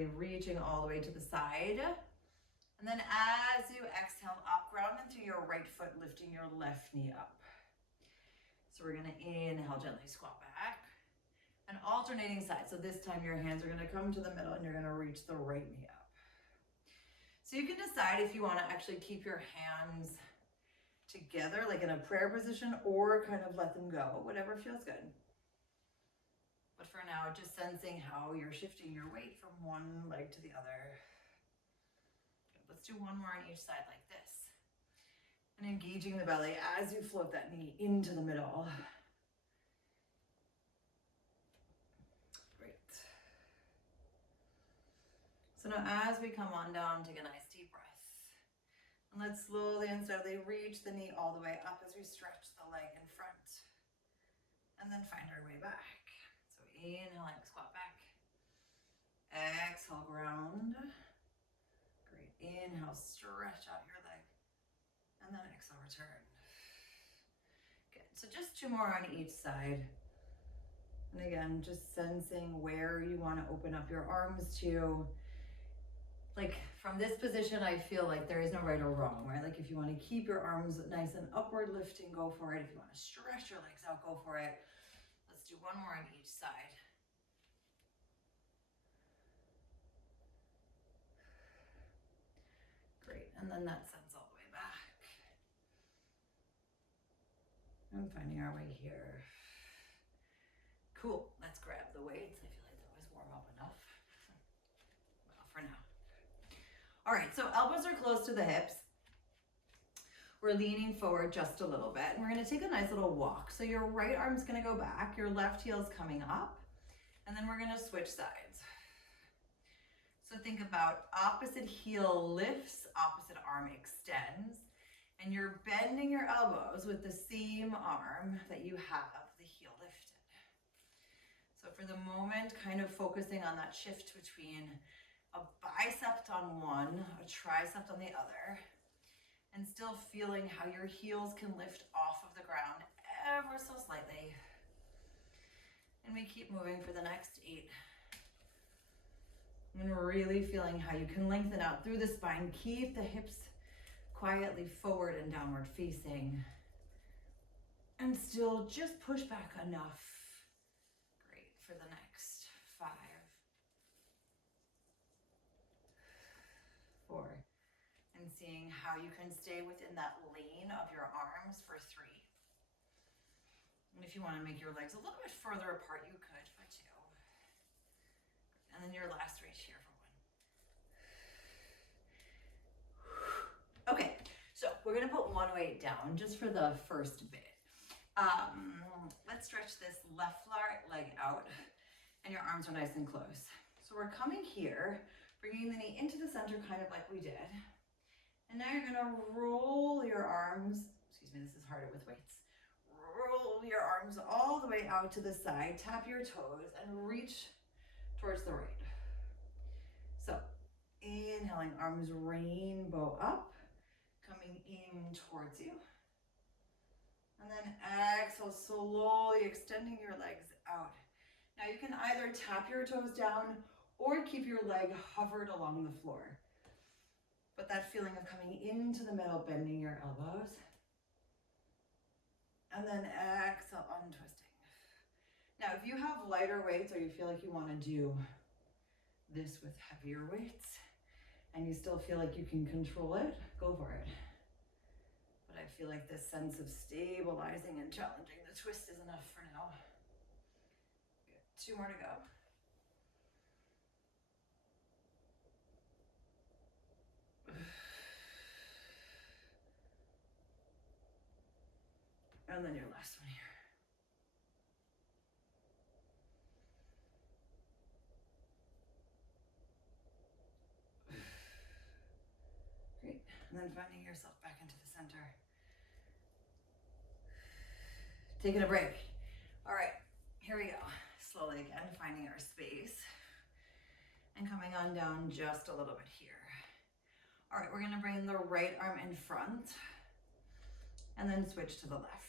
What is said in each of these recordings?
slowly reaching all the way to the side. And then as you exhale up, ground into your right foot, lifting your left knee up. So we're gonna inhale, gently squat back. And alternating sides. So this time your hands are gonna come to the middle and you're gonna reach the right knee up. So you can decide if you wanna actually keep your hands together, like in a prayer position, or kind of let them go, whatever feels good. But for now, just sensing how you're shifting your weight from one leg to the other. Let's do one more on each side like this. And engaging the belly as you float that knee into the middle. Great. So now as we come on down, take a nice deep breath. And let's slowly and steadily reach the knee all the way up as we stretch the leg in front. And then find our way back. So inhaling, squat back. Exhale, ground. Great. Inhale, stretch out your leg. And then exhale, return. Good. So just two more on each side. And again, just sensing where you want to open up your arms to. Like from this position, I feel like there is no right or wrong, right? Like if you want to keep your arms nice and upward lifting, go for it. If you want to stretch your legs out, go for it. Let's do one more on each side. Great, and then that sends all the way back. And finding our way here. Cool, let's grab the weights. I feel like that was warm up enough. Well, for now. All right, so elbows are close to the hips. We're leaning forward just a little bit. And we're gonna take a nice little walk. So your right arm's gonna go back, your left heel's coming up, and then we're gonna switch sides. So think about opposite heel lifts, opposite arm extends, and you're bending your elbows with the same arm that you have the heel lifted. So for the moment, kind of focusing on that shift between a bicep on one, a tricep on the other, and still feeling how your heels can lift off of the ground ever so slightly. And we keep moving for the next 8. And really feeling how you can lengthen out through the spine. Keep the hips quietly forward and downward facing. And still just push back enough. Great, for the next 5. 4. And seeing how you can stay within that lane of your arms for 3. And if you want to make your legs a little bit further apart, you could for 2. And then your last reach here for 1. Okay, so we're gonna put one weight down just for the first bit. Let's stretch this left leg out and your arms are nice and close. So we're coming here, bringing the knee into the center kind of like we did. And now you're gonna roll your arms, excuse me, this is harder with weights. Roll your arms all the way out to the side, tap your toes and reach towards the right. So inhaling, arms rainbow up, coming in towards you. And then exhale, slowly extending your legs out. Now you can either tap your toes down or keep your leg hovered along the floor. But that feeling of coming into the middle, bending your elbows. And then exhale, untwisting. Now, if you have lighter weights or you feel like you want to do this with heavier weights and you still feel like you can control it, go for it. But I feel like this sense of stabilizing and challenging the twist is enough for now. Good. 2 more to go. And then your last one here. Great. And then finding yourself back into the center. Taking a break. All right, here we go. Slowly again, finding our space. And coming on down just a little bit here. All right, we're gonna bring the right arm in front and then switch to the left.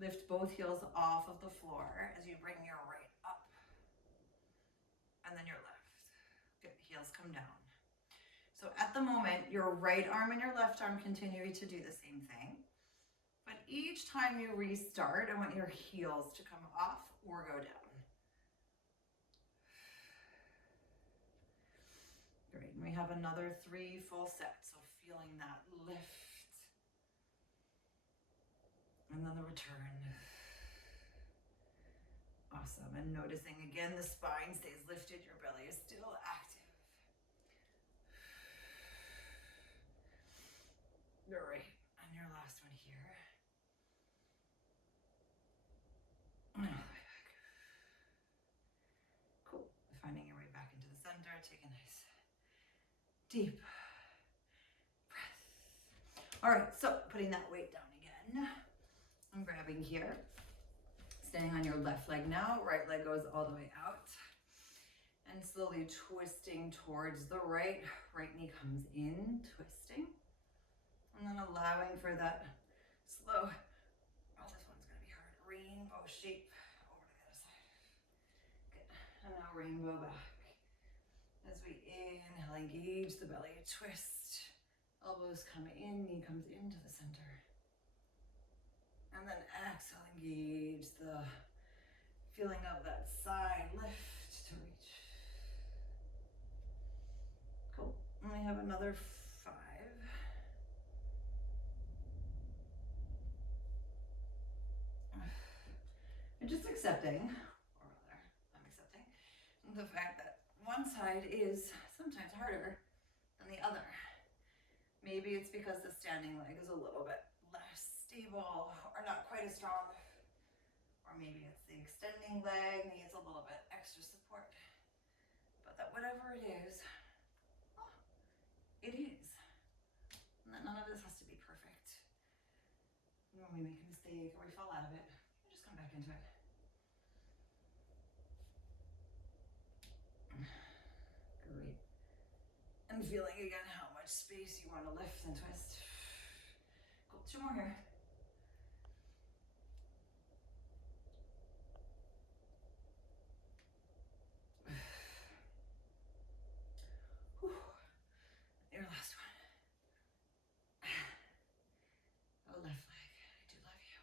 Lift both heels off of the floor as you bring your right up and then your left. heels come down. So at the moment, your right arm and your left arm continue to do the same thing. But each time you restart, I want your heels to come off or go down. Great, and we have another 3 full sets. So feeling that lift. And then the return. Awesome, and noticing again the spine stays lifted, your belly is still active. Great, and your last one here. And all the way back. Cool, finding your way back into the center, take a nice deep breath. All right, so putting that weight down again. I'm grabbing here. Staying on your left leg now, right leg goes all the way out. And slowly twisting towards the right. Right knee comes in, twisting. And then allowing for that slow, oh, this one's gonna be hard, rainbow shape over to the other side. Good, and now rainbow back. As we inhale, engage the belly, twist. Elbows come in, knee comes into the center. And then exhale, engage the feeling of that side lift to reach. Cool. And we have another 5. And just accepting, or rather, I'm accepting the fact that one side is sometimes harder than the other. Maybe it's because the standing leg is a little bit less stable or not quite as strong, or maybe it's the extending leg needs a little bit extra support. But that whatever it is, oh, it is. And that none of this has to be perfect. And when we make a mistake or we fall out of it, we just come back into it. Great. And feeling again how much space you want to lift and twist. Cool, 2 more here. Your last one. Oh, left leg, I do love you.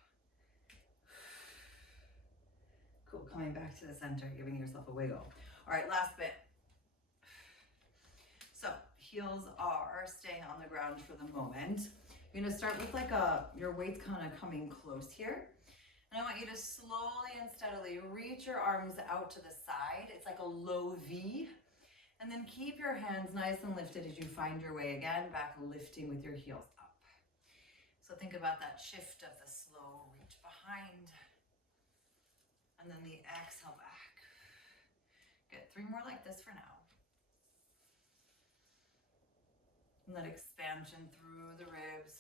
Cool, coming back to the center, giving yourself a wiggle. All right, last bit. So heels are staying on the ground for the moment. You're gonna start with like your weight's kind of coming close here. And I want you to slowly and steadily reach your arms out to the side. It's like a low V. And then keep your hands nice and lifted as you find your way again, back lifting with your heels up. So think about that shift of the slow reach behind. And then the exhale back. Good, 3 more like this for now. And that expansion through the ribs.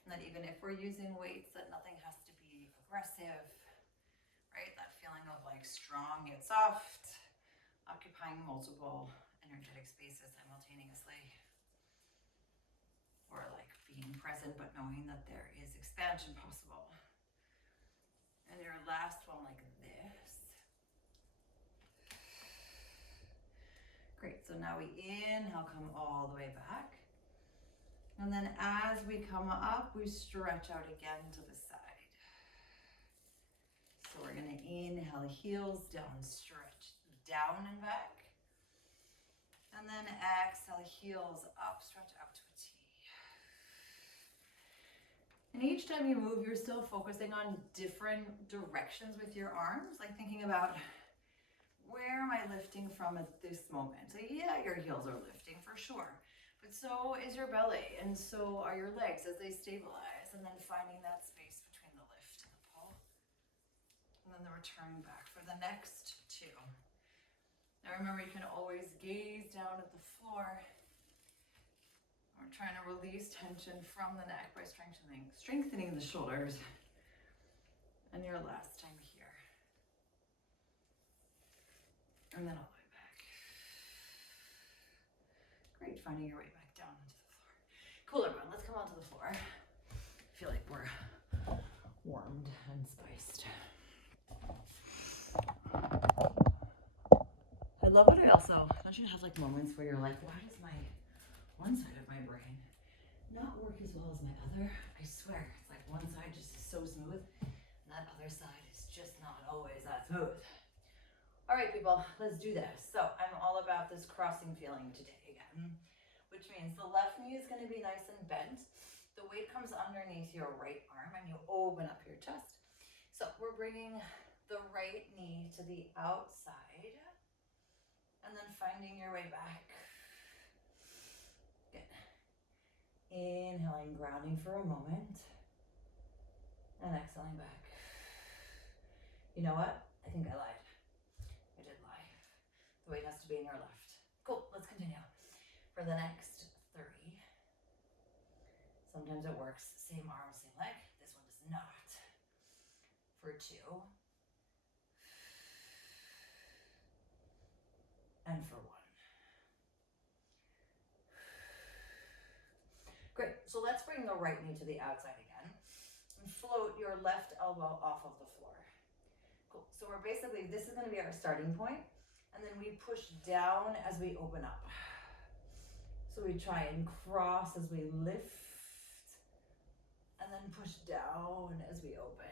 And that even if we're using weights, that nothing has to be aggressive, right? That feeling of like strong yet soft. Occupying multiple energetic spaces simultaneously. Or like being present but knowing that there is expansion possible. And your last one like this. Great, so now we inhale, come all the way back. And then as we come up, we stretch out again to the side. So we're gonna inhale, heels down, stretch down and back. And then exhale, heels up, stretch out to a T. And each time you move, you're still focusing on different directions with your arms, like thinking about where am I lifting from at this moment? So yeah, your heels are lifting for sure, but so is your belly, and so are your legs as they stabilize, and then finding that space between the lift and the pull. And then the return back for the next 2. Now remember, you can always gaze down at the floor. We're trying to release tension from the neck by strengthening the shoulders. And your last time here. And then all the way back. Great, finding your way back down onto the floor. Cool, everyone, let's come onto the floor. I feel like we're warmed and spiced. I love it. I also, don't you have like moments where you're like, why does my one side of my brain not work as well as my other? I swear, it's like one side just is so smooth, and that other side is just not always that smooth. All right, people, let's do this. So I'm all about this crossing feeling today again, which means the left knee is going to be nice and bent. The weight comes underneath your right arm and you open up your chest. So we're bringing the right knee to the outside and then finding your way back. Good. Inhaling, grounding for a moment, and exhaling back. You know what? I think I lied. I did lie. The weight has to be in your left. Cool, let's continue. For the next 30. Sometimes it works, same arm, same leg. This one does not. For 2. And for 1. Great, so let's bring the right knee to the outside again and float your left elbow off of the floor. Cool, so we're basically, this is gonna be our starting point, and then we push down as we open up. So we try and cross as we lift, and then push down as we open.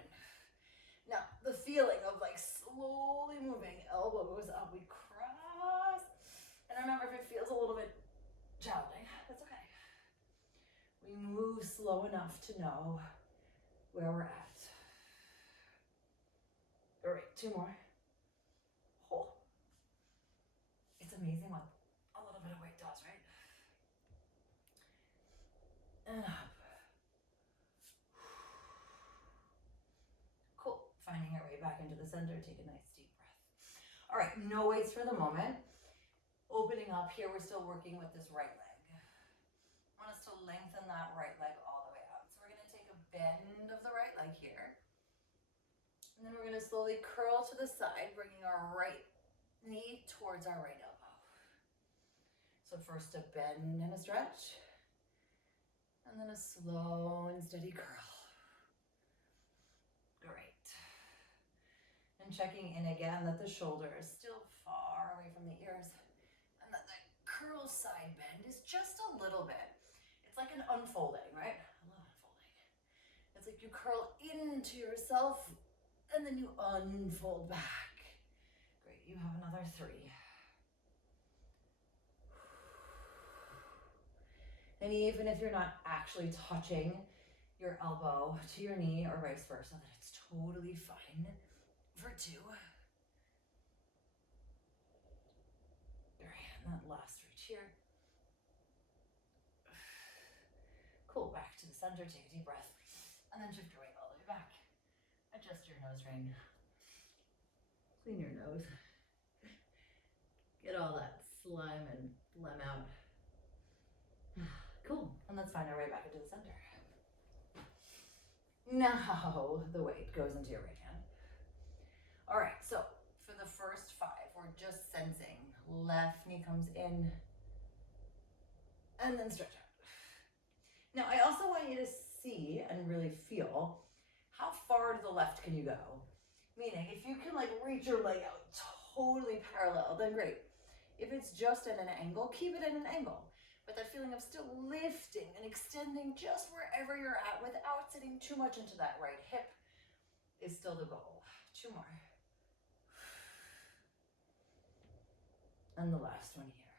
Now, the feeling of like slowly moving, elbow goes up, we cross. And remember, if it feels a little bit challenging, that's okay. We move slow enough to know where we're at. All right, 2 more. Oh. It's amazing what a little bit of weight does, right? And up. Cool. Finding our way back into the center. Take a nice deep breath. All right, no weights for the moment. Opening up here, we're still working with this right leg. I want us to lengthen that right leg all the way out. So we're going to take a bend of the right leg here. And then we're going to slowly curl to the side, bringing our right knee towards our right elbow. So first a bend and a stretch, and then a slow and steady curl. Great. And checking in again that the shoulder is still far away from the ears, and that the curl side bend is just a little bit. It's like an unfolding, right? I love unfolding. It's like you curl into yourself, and then you unfold back. Great, you have another 3. And even if you're not actually touching your elbow to your knee or vice versa, then it's totally fine. For 2. Great, and that last reach here. Cool, back to the center, take a deep breath, and then shift your weight all the way back. Adjust your nose ring. Clean your nose. Get all that slime and phlegm out. Cool, and let's find our way back into the center. Now the weight goes into your right hand. All right, so for the first 5, we're just sensing. Left knee comes in, and then stretch out. Now, I also want you to see and really feel how far to the left can you go? Meaning, if you can like reach your leg out totally parallel, then great. If it's just at an angle, keep it at an angle. But that feeling of still lifting and extending just wherever you're at without sitting too much into that right hip is still the goal. 2 more. And the last one here.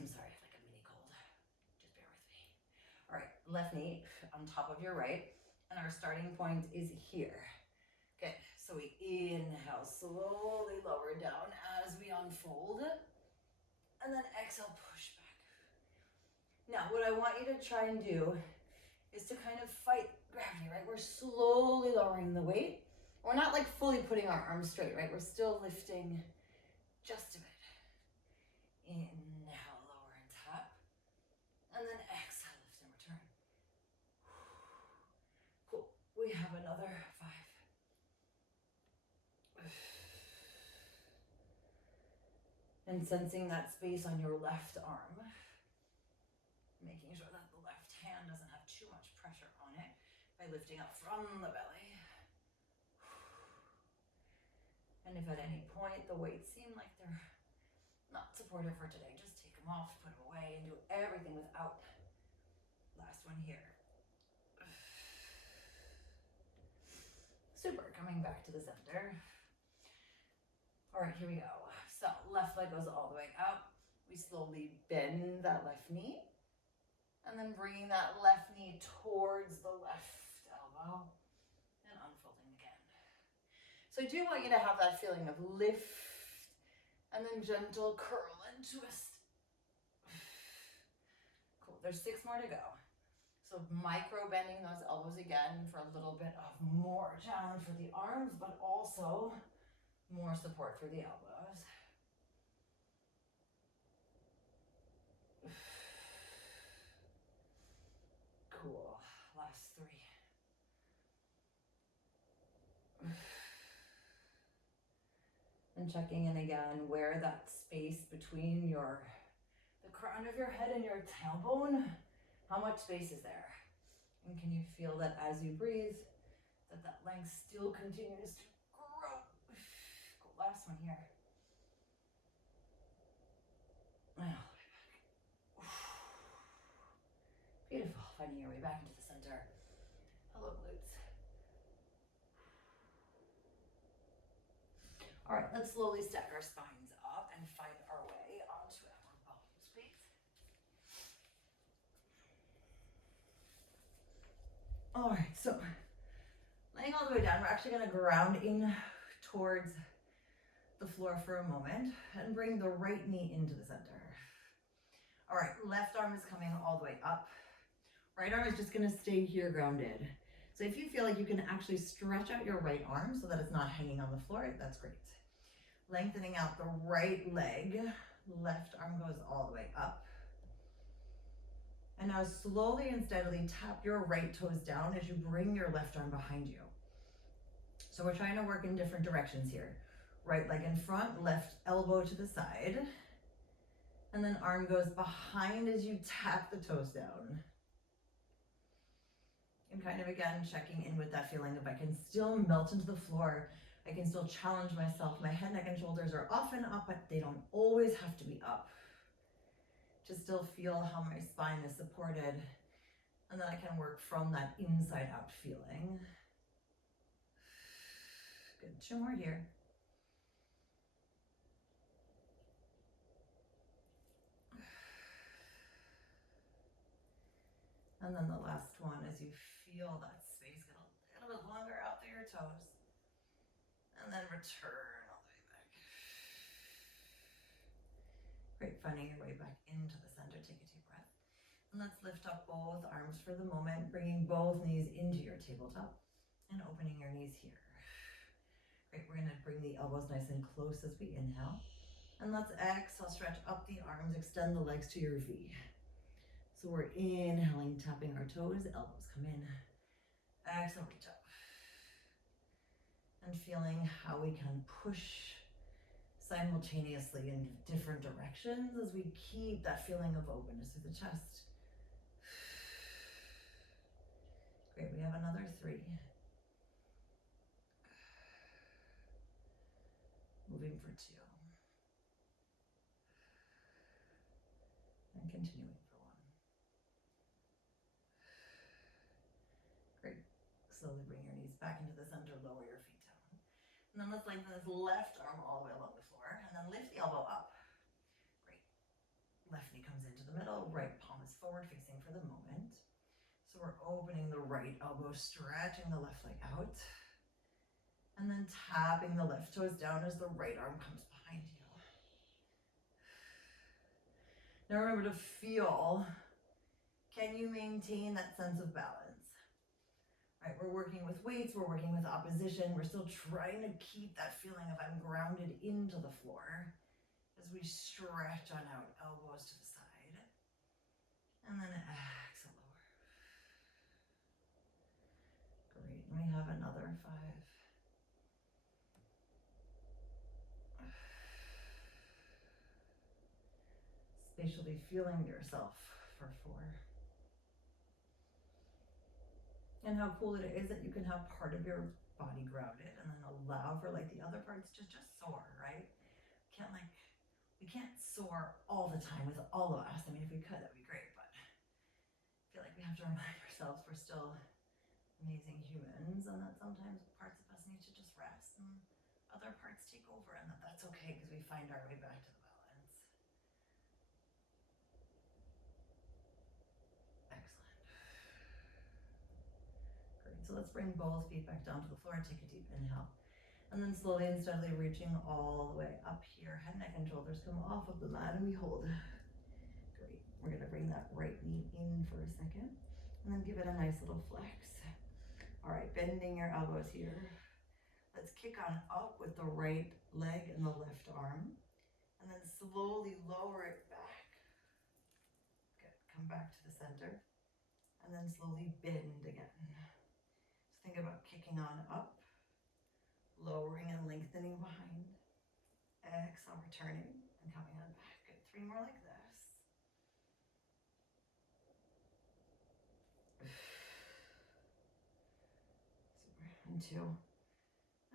I'm sorry, I have like a mini cold. Just bear with me. All right, left knee on top of your right. And our starting point is here. Okay, so we inhale, slowly lower down as we unfold. And then exhale, push back. Now, what I want you to try and do is to kind of fight gravity, right? We're slowly lowering the weight. We're not like fully putting our arms straight, right? We're still lifting just a bit. Inhale, lower and tap. And then exhale, lift and return. Cool. We have another 5. And sensing that space on your left arm. Making sure that the left hand doesn't have too much pressure on it by lifting up from the belly. And if at any point the weights seem like they're not supportive for today, just take them off, put them away, and do everything without. Last one here. Super, coming back to the center. All right, here we go. So left leg goes all the way up. We slowly bend that left knee, and then bringing that left knee towards the left elbow and unfolding again. So I do want you to have that feeling of lift and then gentle curl and twist. Cool, there's 6 more to go. So micro bending those elbows again for a little bit of more challenge for the arms, but also more support for the elbows. Cool, last 3. And checking in again where that space between the crown of your head and your tailbone, how much space is there? And can you feel that as you breathe, that length still continues to grow? Cool, last one here. Beautiful, finding your way back into the center. Hello, glutes. All right, let's slowly stack our spines up and find our way onto our bottoms, please. All right, so laying all the way down, we're actually gonna ground in towards the floor for a moment and bring the right knee into the center. All right, left arm is coming all the way up. Right arm is just gonna stay here grounded. So if you feel like you can actually stretch out your right arm so that it's not hanging on the floor, that's great. Lengthening out the right leg, left arm goes all the way up. And now slowly and steadily tap your right toes down as you bring your left arm behind you. So we're trying to work in different directions here. Right leg in front, left elbow to the side. And then arm goes behind as you tap the toes down. And kind of again, checking in with that feeling of I can still melt into the floor. I can still challenge myself. My head, neck, and shoulders are often up, but they don't always have to be up. To still feel how my spine is supported. And then I can work from that inside out feeling. Good, 2 more here. And then the last one as you feel that space get a little bit longer out through your toes. And then return all the way back. Great, finding your way back into the center. Take a deep breath. And let's lift up both arms for the moment, bringing both knees into your tabletop and opening your knees here. Great, we're gonna bring the elbows nice and close as we inhale. And let's exhale, stretch up the arms, extend the legs to your V. So we're inhaling, tapping our toes, elbows come in. Exhale, reach up. And feeling how we can push simultaneously in different directions as we keep that feeling of openness through the chest. Great, we have another 3. Moving for 2. And continuing for 1. Great. Slowly bring your knees back into the center, lower your feet down. And then let's lengthen this left arm all the way along the floor and then lift the elbow up. Great. Left knee comes into the middle, right palm is forward facing for the moment. So we're opening the right elbow, stretching the left leg out. And then tapping the left toes down as the right arm comes behind you. Now remember to feel, can you maintain that sense of balance? Right, we're working with weights, we're working with opposition, we're still trying to keep that feeling of I'm grounded into the floor as we stretch on out, elbows to the side. And then exhale, lower. Great, and we have another 5. Spatially feeling yourself for 4. And how cool it is that you can have part of your body grounded, and then allow for like the other parts to just soar, right? We can't soar all the time with all of us. I mean, if we could, that'd be great, but I feel like we have to remind ourselves we're still amazing humans, and that sometimes parts of us need to just rest and other parts take over, and that's okay because we find our way back to the balance. Excellent. Great. So let's bring both feet back down to the floor. Take a deep inhale. And then slowly and steadily reaching all the way up here. Head, neck, and shoulders come off of the mat and we hold. Great. We're going to bring that right knee in for a second. And then give it a nice little flex. All right, bending your elbows here. Let's kick on up with the right leg and the left arm. And then slowly lower it back. Good. Come back to the center. And then slowly bend again. So think about kicking on up. Lowering and lengthening behind. Exhale, returning and coming on back. Good. 3 more like this. Super. And 2.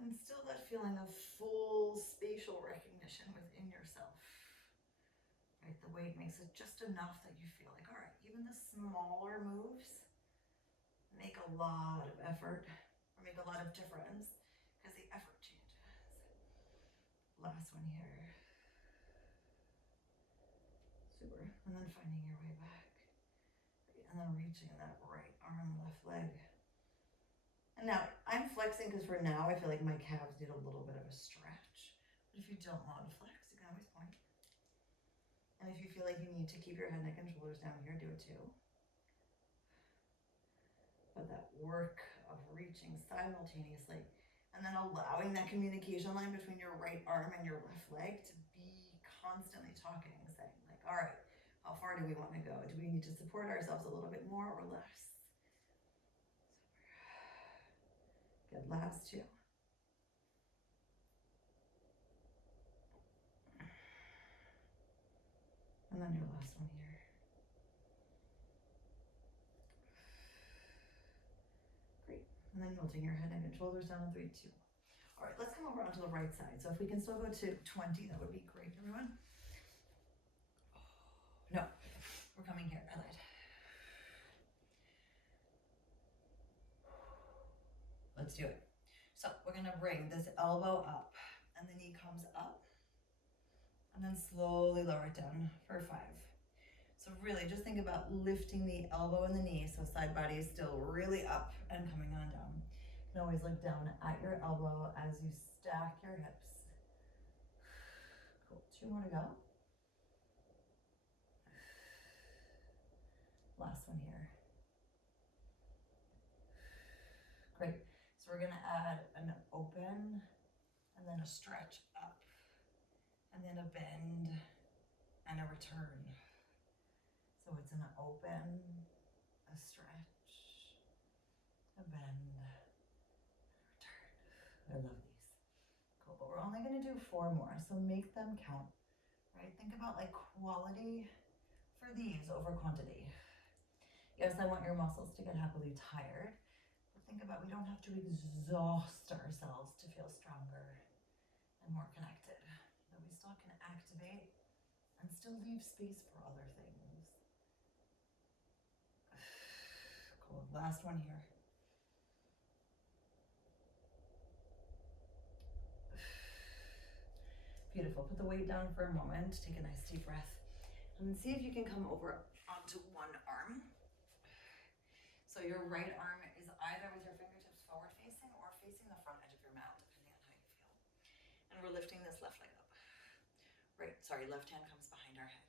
And still that feeling of full spatial recognition within yourself. Right? The weight makes it just enough that you feel like, all right, even the smaller moves make a lot of effort or make a lot of difference. Because the effort changes. Last one here. Super. And then finding your way back. And then reaching that right arm, left leg. And now I'm flexing because for now I feel like my calves need a little bit of a stretch. But if you don't want to flex, you can always point. And if you feel like you need to keep your head, neck, and shoulders down here, do it too. But that work of reaching simultaneously and then allowing that communication line between your right arm and your left leg to be constantly talking, saying like, all right, how far do we want to go? Do we need to support ourselves a little bit more or less? Good, last 2. And then your last one here. Great. And then tilting your head, neck, and shoulders down in 3, 2. All right, let's come over onto the right side. So if we can still go to 20, that would be great, everyone. No, we're coming here. I lied. Let's do it. So we're going to bring this elbow up and the knee comes up and then slowly lower it down for 5. So really just think about lifting the elbow and the knee so side body is still really up and coming on down. You can always look down at your elbow as you stack your hips. Cool. 2 more to go. Last one here. Great. So we're going to add an open and then a stretch up and then a bend and a return. So it's an open, a stretch, a bend, I love these. Cool, but we're only going to do 4 more, so make them count, right? Think about like quality for these over quantity. Yes, I want your muscles to get happily tired, but think about we don't have to exhaust ourselves to feel stronger and more connected. That we still can activate and still leave space for other things. Cool, last one here. Beautiful. Put the weight down for a moment. Take a nice deep breath. And then see if you can come over onto one arm. So your right arm is either with your fingertips forward facing or facing the front edge of your mat, depending on how you feel. And we're lifting this left leg up. Left hand comes behind our head.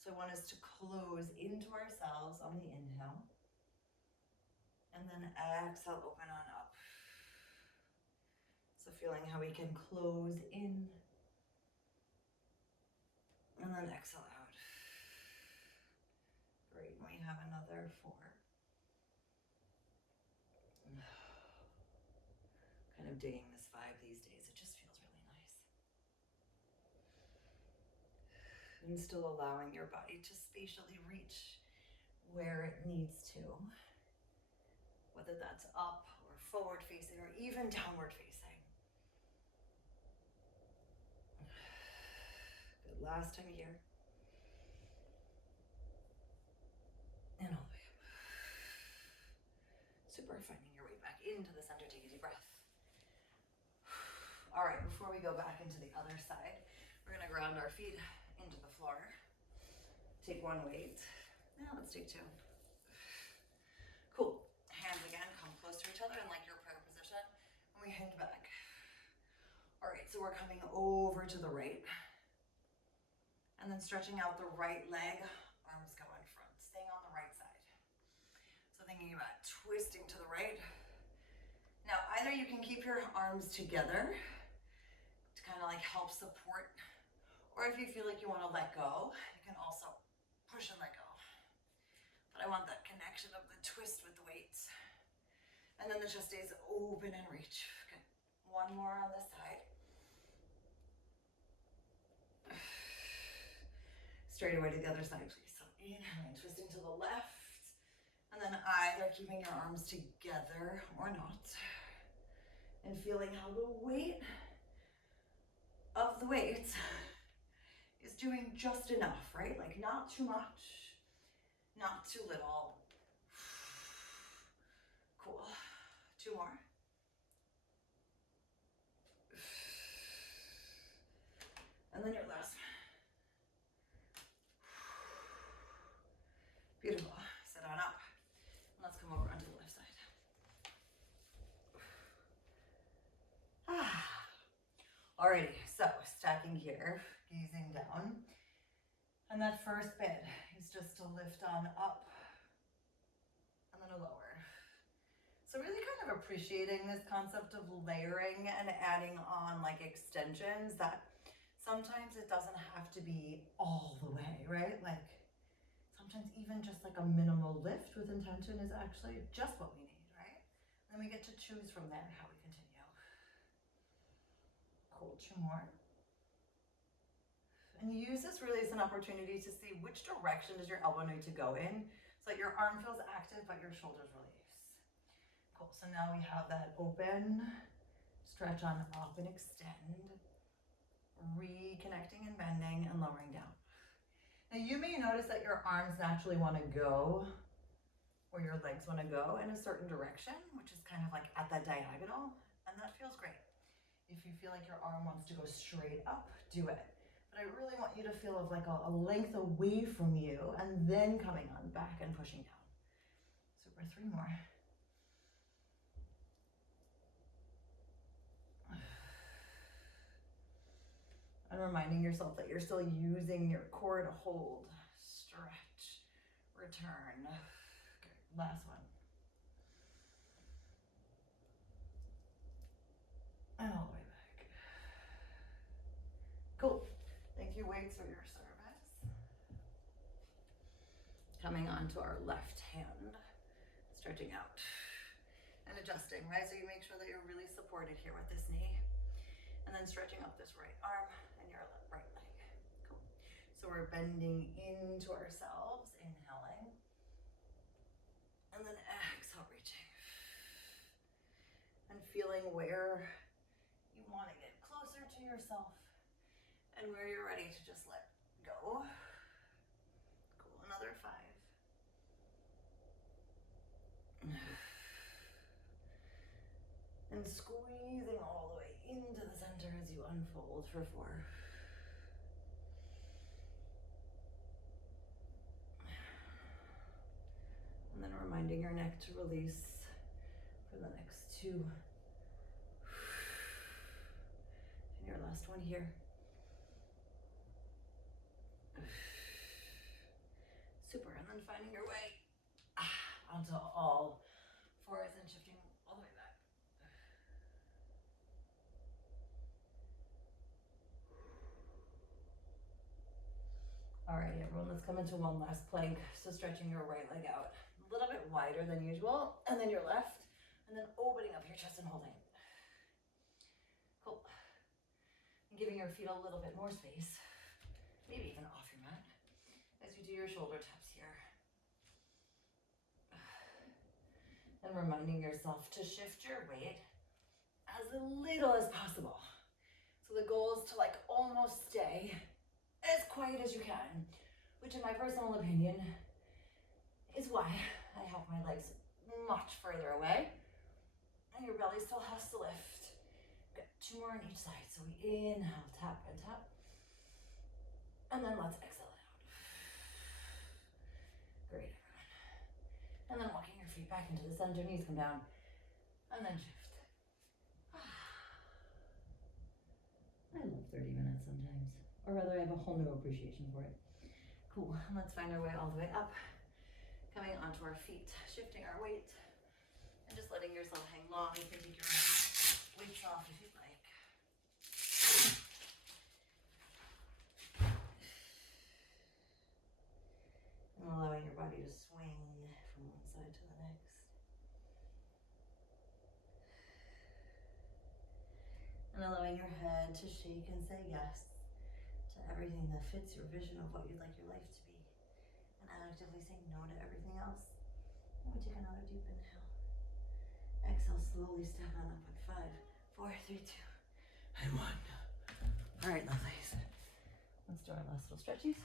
So I want us to close into ourselves on the inhale. And then exhale, open on up. So feeling how we can close in. And then exhale out. Great, we have another 4. Kind of digging this 5 these days. It just feels really nice. And still allowing your body to spatially reach where it needs to. Whether that's up or forward facing or even downward facing. Good, last time here. And all the way up. Super, finding your way back into the center. Take a deep breath. All right, before we go back into the other side, we're gonna ground our feet into the floor. Take one weight. Now let's take two. Cool. Hands again, come close to each other in like your prayer position. And we hinge back. All right, so we're coming over to the right. And then stretching out the right leg, arms go in front, staying on the right side. So thinking about twisting to the right. Now, either you can keep your arms together to kind of like help support, or if you feel like you want to let go, you can also push and let go. But I want that connection of the twist with the weights. And then the chest stays open and reach. Okay. One more on this side. Straight away to the other side, please. So inhaling, twisting to the left. And then either keeping your arms together or not. And feeling how the weight of the weights is doing just enough, right? Like not too much, not too little. Cool. Two more. And then your last one. Beautiful. Sit on up. And let's come over onto the left side. Alrighty, so stacking here, gazing down. And that first bit is just to lift on up and then a lower. So really kind of appreciating this concept of layering and adding on like extensions, that sometimes it doesn't have to be all the way, right? Like sometimes even just like a minimal lift with intention is actually just what we need, right? And then we get to choose from there how we continue. Cool, two more. And you use this really as an opportunity to see which direction does your elbow need to go in so that your arm feels active but your shoulders release. Cool, so now we have that open, stretch on up and extend, reconnecting and bending and lowering down. Now you may notice that your arms naturally want to go, or your legs want to go in a certain direction, which is kind of like at that diagonal, and that feels great. If you feel like your arm wants to go straight up, do it. But I really want you to feel of like a length away from you and then coming on back and pushing down. Super, three more. And reminding yourself that you're still using your core to hold, stretch, return. Okay, last one. And all the way back. Cool. Thank you, weights, for your service. Coming onto our left hand, stretching out and adjusting, right? So you make sure that you're really supported here with this knee. And then stretching up this right arm and your right leg. Cool. So we're bending into ourselves, inhaling. And then exhale, reaching. And feeling where you want to get closer to yourself and where you're ready to just let go. Cool, another 5. And squeezing all the way into the center as you unfold for 4. And then reminding your neck to release for the next 2. And your last one here. Super, and then finding your way onto all 4s and shifting all the way back. All right, everyone, let's come into one last plank. So stretching your right leg out a little bit wider than usual, and then your left, and then opening up your chest and holding. Cool. And giving your feet a little bit more space, maybe even off your mat, as you do your shoulder taps here. And reminding yourself to shift your weight as little as possible. So the goal is to like almost stay as quiet as you can, which in my personal opinion is why I have my legs much further away and your belly still has to lift. Good. 2 more on each side. So we inhale, tap and tap. And then let's exhale it out. Great, everyone. And then walking your feet back into the center, knees come down, and then shift. I love 30 minutes sometimes, or rather I have a whole new appreciation for it. Cool, and let's find our way all the way up, coming onto our feet, shifting our weight, and just letting yourself hang long. You can take your weights off if you'd like. And allowing your body to swing from one side to the next. And allowing your head to shake and say yes to everything that fits your vision of what you'd like your life to be. And actively saying no to everything else. And we take another deep inhale. Exhale, slowly step on up with 5, 4, 3, 2, and 1. All right, lovelies. Let's do our last little stretchies.